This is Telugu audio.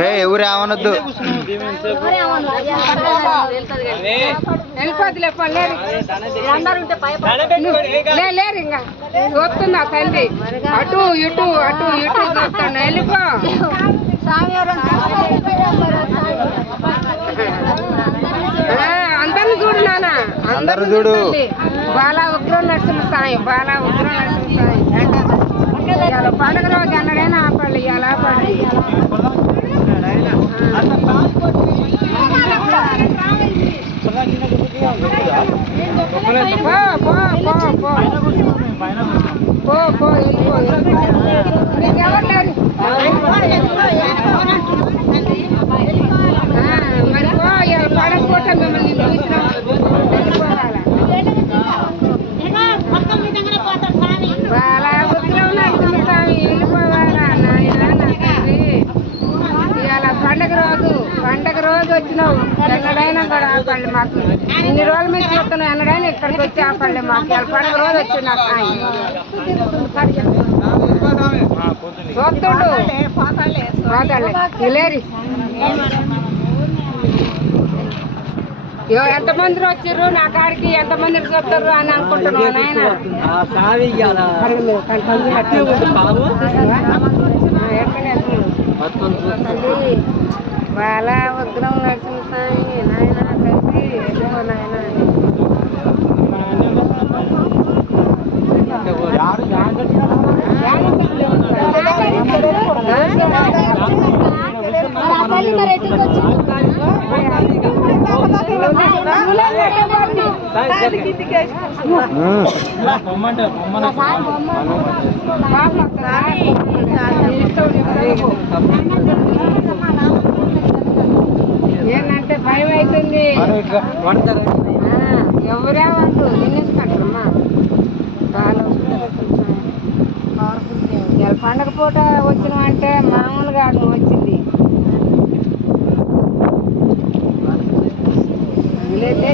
ఏ ఎవరు ఏమనొద్దు వెళ్ళిపోతులే లేరు ఇంకా చూస్తున్నా తల్లి అటు ఇటు అటు ఇటు చూస్తున్నా వెళ్ళిపో అందరిని చూడు నాన్న అందరూ చూడు. బాలా ఉగ్రం నరసింహ సాయి బాలా ఉగ్రం నరసింహ సాయి పూట మిమ్మల్ని చూసినా వెళ్ళిపోవాలా బాలా ఉగ్రం నరసింహ స్వామి వెళ్ళిపోవాలా నాయన నా తండ్రి ఇవాళ పండగ రోజు వచ్చినావు ఎన్నడైనా కూడా ఆపండి మాకు. ఇన్ని రోజుల మీద చూస్తున్నావు ఎన్నడైనా ఇక్కడికి వచ్చి ఆపండి మాకు. పండగ రోజు వచ్చి నాకు సాయం చూస్తుండు పోతాడులే ఇలేరి. ఎంతమంది వచ్చారు నా కాడికి ఎంతమంది చూస్తారు అని అనుకుంటున్నావు నాయన? బాల ఉగ్రం నరసింహ స్వామి నాయన తల్లి ఎదుగో నాయన ఏంటంటే అవుతుంది ఎవరేమంటు నిన్నెందుకంటారమ్మా పండగ పూట వచ్చినామంటే మామూలుగా వచ్చింది. లేదు,